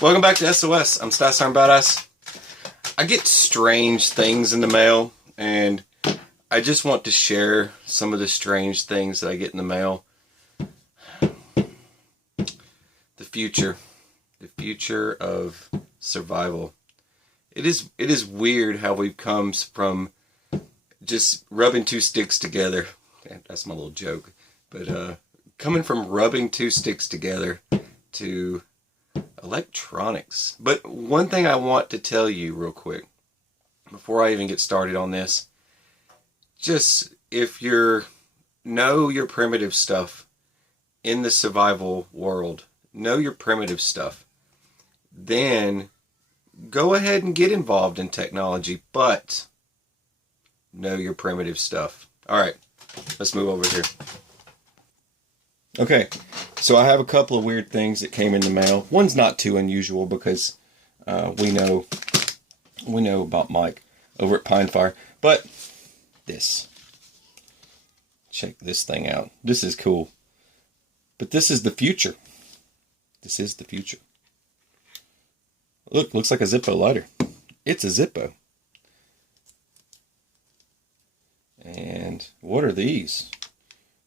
Welcome back to SOS. I'm Stats Arm Badass. I get strange things in the mail, and I just want to share some of the strange things that I get in the mail. The future of survival. It is weird how we've come from just rubbing two sticks together. That's my little joke. But coming from rubbing two sticks together to electronics. But one thing I want to tell you real quick, before I even get started on this, just if know your primitive stuff in the survival world, know your primitive stuff, then go ahead and get involved in technology, but know your primitive stuff. Alright, let's move over here. Okay, so I have a couple of weird things that came in the mail. One's not too unusual because we know about Mike over at Pine Fire. But check this thing out. This is cool. But this is the future. This is the future. Look, looks like a Zippo lighter. It's a Zippo. And what are these?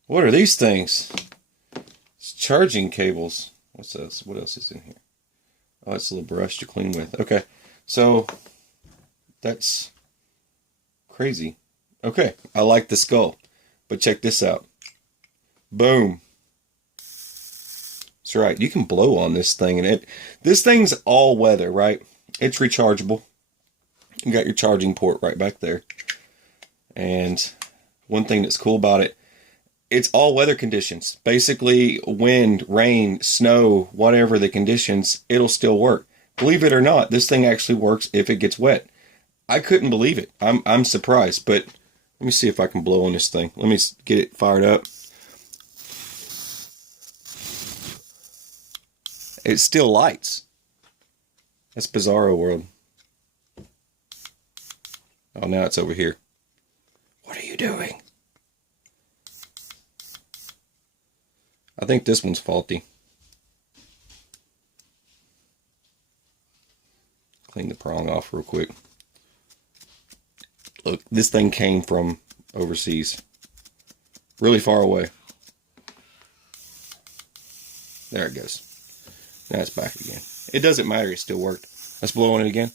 What are these things? Charging cables. What's this? What else is in here? Oh, it's a little brush to clean with. Okay, so that's crazy. Okay, I like the skull, but check this out. Boom. That's right. You can blow on this thing, and this thing's all weather, right? It's rechargeable. You got your charging port right back there. And one thing that's cool about it, it's all weather conditions. Basically, wind, rain, snow, whatever the conditions, it'll still work. Believe it or not, this thing actually works if it gets wet. I couldn't believe it. I'm surprised, but let me see if I can blow on this thing. Let me get it fired up. It still lights. That's Bizarro World. Oh, now it's over here. What are you doing? I think this one's faulty. Clean the prong off real quick. Look, this thing came from overseas. Really far away. There it goes. Now it's back again. It doesn't matter, it still worked. Let's blow on it again.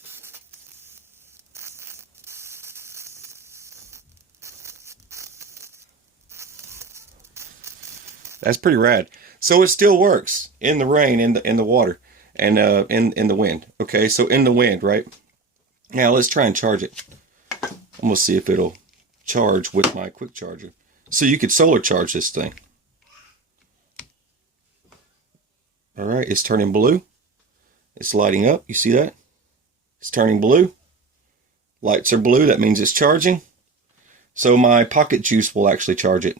That's pretty rad. So it still works in the rain, in the water, and in the wind. Okay, so in the wind, right? Now let's try and charge it. I'm gonna see if it'll charge with my quick charger. So you could solar charge this thing. All right, it's turning blue. It's lighting up. You see that? It's turning blue. Lights are blue. That means it's charging. So my pocket juice will actually charge it.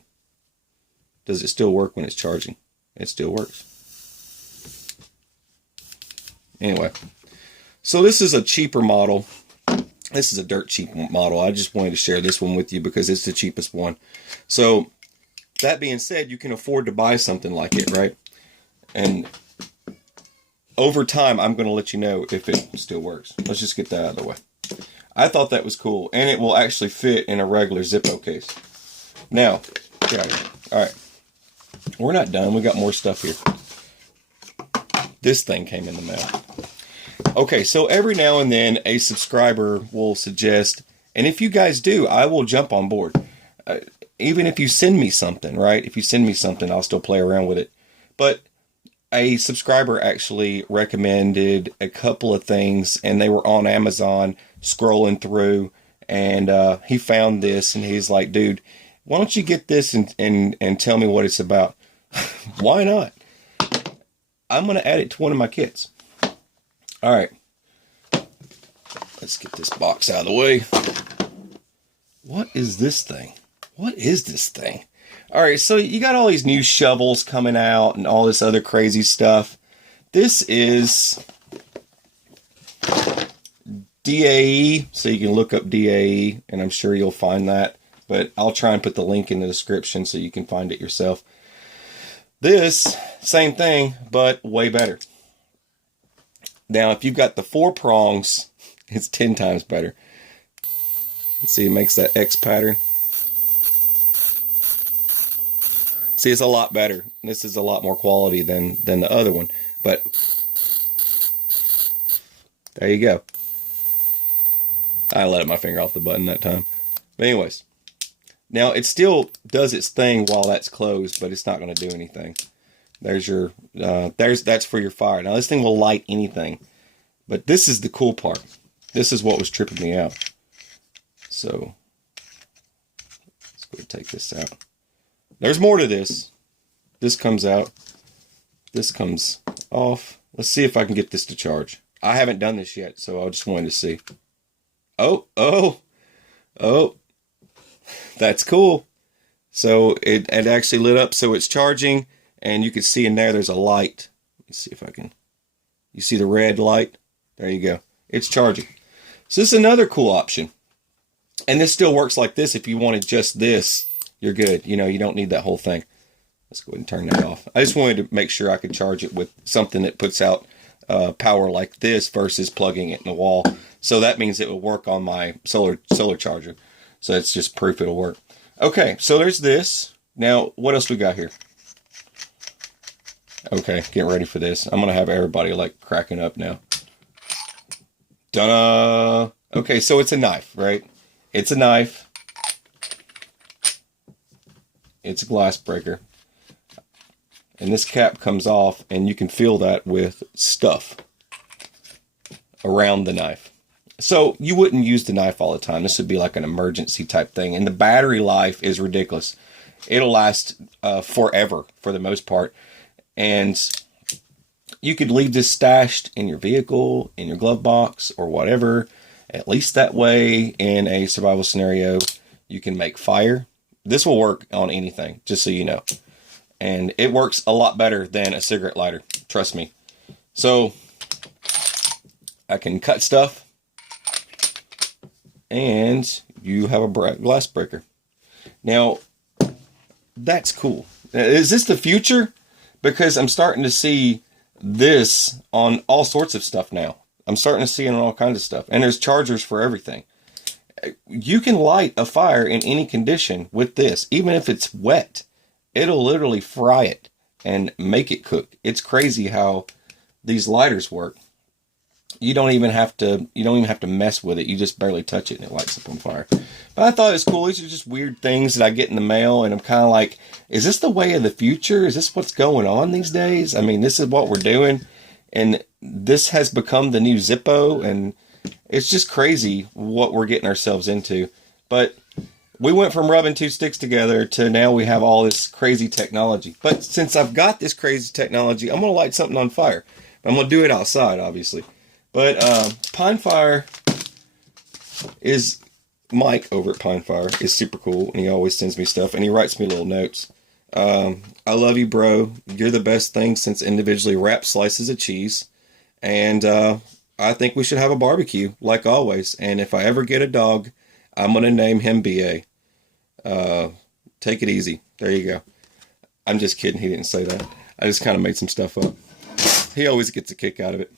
Does it still work when it's charging? It still works. Anyway, so this is a cheaper model. This is a dirt cheap model. I just wanted to share this one with you because it's the cheapest one. So that being said, you can afford to buy something like it, right? And over time, I'm going to let you know if it still works. Let's just get that out of the way. I thought that was cool, and it will actually fit in a regular Zippo case. Now, get out of here. All right. We're not done. We got more stuff here. This thing came in the mail. Okay, so every now and then a subscriber will suggest, and if you guys do, I will jump on board. Even if you send me something, right? If you send me something, I'll still play around with it. But a subscriber actually recommended a couple of things, and they were on Amazon scrolling through, and he found this, and he's like, dude, why don't you get this and tell me what it's about? Why not? I'm going to add it to one of my kits. All right. Let's get this box out of the way. What is this thing? What is this thing? All right, so you got all these new shovels coming out and all this other crazy stuff. This is DAE, so you can look up DAE, and I'm sure you'll find that. But I'll try and put the link in the description so you can find it yourself. This, same thing, but way better. Now, if you've got the 4 prongs, it's 10 times better. See, it makes that X pattern. See, it's a lot better. This is a lot more quality than the other one. But there you go. I let my finger off the button that time. But anyways, now it still does its thing while that's closed, but it's not going to do anything. There's your that's for your fire. Now this thing will light anything, but this is the cool part. This is what was tripping me out. So let's go and take this out. There's more to this. This comes out. This comes off. Let's see if I can get this to charge. I haven't done this yet, so I just wanted to see. Oh. That's cool. So it actually lit up, so it's charging, and you can see in there's a light. Let's see if I can. You see the red light? There you go. It's charging. So this is another cool option. And this still works like this. If you wanted just this, you're good. You know, you don't need that whole thing. Let's go ahead and turn that off. I just wanted to make sure I could charge it with something that puts out power like this versus plugging it in the wall. So that means it will work on my solar charger. So it's just proof it'll work. Okay, so there's this. Now, what else we got here? Okay, get ready for this. I'm going to have everybody like cracking up now. Ta-da! Okay, so it's a knife, right? It's a knife. It's a glass breaker. And this cap comes off, and you can feel that with stuff around the knife. So you wouldn't use the knife all the time. This would be like an emergency type thing. And the battery life is ridiculous. It'll last forever for the most part. And you could leave this stashed in your vehicle, in your glove box, or whatever. At least that way, in a survival scenario, you can make fire. This will work on anything, just so you know. And it works a lot better than a cigarette lighter. Trust me. So I can cut stuff. And you have a glass breaker. Now, that's cool. Is this the future? Because I'm starting to see this on all sorts of stuff now. I'm starting to see it on all kinds of stuff. And there's chargers for everything. You can light a fire in any condition with this. Even if it's wet, it'll literally fry it and make it cook. It's crazy how these lighters work. You don't even have to mess with it. You just barely touch it and it lights up on fire. But I thought it was cool. These are just weird things that I get in the mail, and I'm kind of like, is this the way of the future? Is this what's going on these days? I mean, this is what we're doing, and this has become the new Zippo, and it's just crazy what we're getting ourselves into. But we went from rubbing 2 sticks together to now we have all this crazy technology. But since I've got this crazy technology, I'm going to light something on fire. I'm going to do it outside, obviously. But Pine Fire is, Mike over at Pine Fire is super cool, and he always sends me stuff, and he writes me little notes. I love you, bro. You're the best thing since individually wrapped slices of cheese. And I think we should have a barbecue, like always. And if I ever get a dog, I'm going to name him B.A. Take it easy. There you go. I'm just kidding. He didn't say that. I just kind of made some stuff up. He always gets a kick out of it.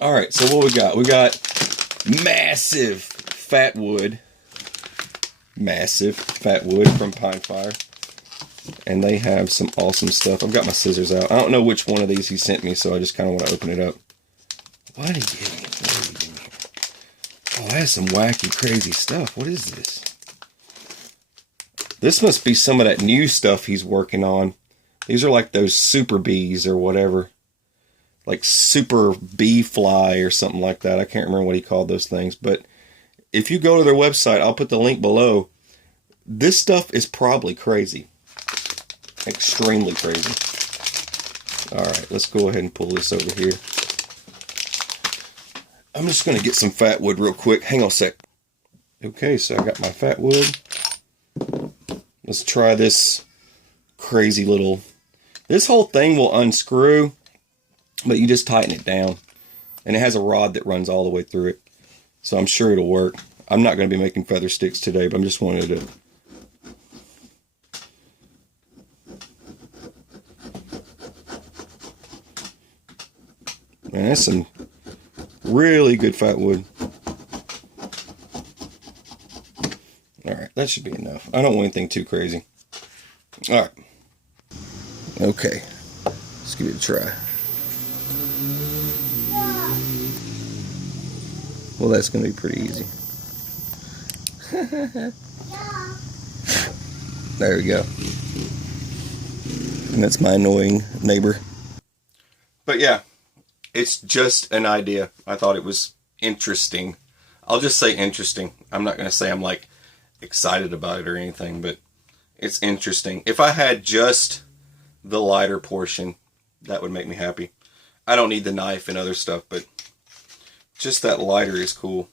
All right, so what we got? We got massive fatwood from Pine Fire. And they have some awesome stuff. I've got my scissors out. I don't know which one of these he sent me, so I just kind of want to open it up. What did he give me? What did he give me? Oh, that's some wacky, crazy stuff. What is this? This must be some of that new stuff he's working on. These are like those super bees or whatever. Like super bee fly or something like that. I can't remember what he called those things. But if you go to their website, I'll put the link below. This stuff is probably crazy. Extremely crazy. Alright, let's go ahead and pull this over here. I'm just going to get some fat wood real quick. Hang on a sec. Okay, so I got my fat wood. Let's try this crazy little... This whole thing will unscrew, but you just tighten it down. And it has a rod that runs all the way through it. So I'm sure it'll work. I'm not going to be making feather sticks today, but I'm just wanting to... Man, that's some Really good fat wood. Alright, that should be enough. I don't want anything too crazy. Alright. Okay. Let's give it a try. Well, that's going to be pretty easy. There we go. And that's my annoying neighbor. But yeah, it's just an idea. I thought it was interesting. I'll just say interesting. I'm not going to say I'm like excited about it or anything, but it's interesting. If I had just the lighter portion, that would make me happy. I don't need the knife and other stuff, but just that lighter is cool.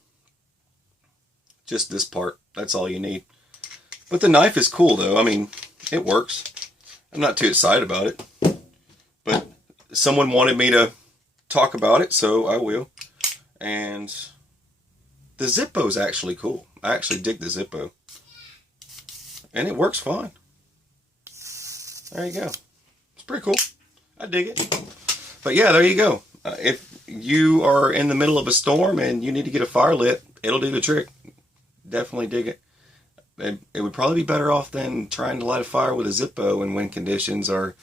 Just this part, that's all you need. But the knife is cool though. I mean, it works. I'm not too excited about it, but someone wanted me to talk about it, so I will. And the Zippo is actually cool. I actually dig the Zippo. And it works fine. There you go. It's pretty cool. I dig it. But yeah, there you go. If you are in the middle of a storm and you need to get a fire lit, it'll do the trick. Definitely dig it. It would probably be better off than trying to light a fire with a Zippo in wind conditions, or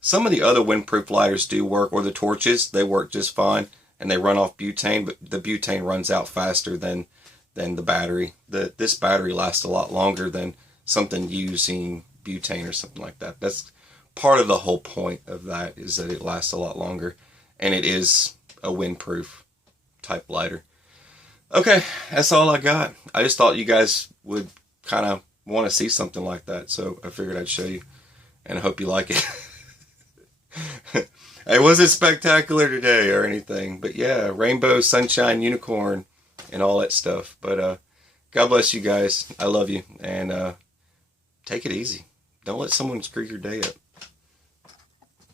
some of the other windproof lighters do work, or the torches, they work just fine and they run off butane, but the butane runs out faster than the battery. This battery lasts a lot longer than something using butane or something like that. That's part of the whole point of that, is that it lasts a lot longer, and it is a windproof type lighter. Okay, that's all I got. I just thought you guys would kind of want to see something like that, so I figured I'd show you, and I hope you like it. It wasn't spectacular today or anything, but yeah, rainbow, sunshine, unicorn, and all that stuff. But God bless you guys. I love you, and take it easy. Don't let someone screw your day up.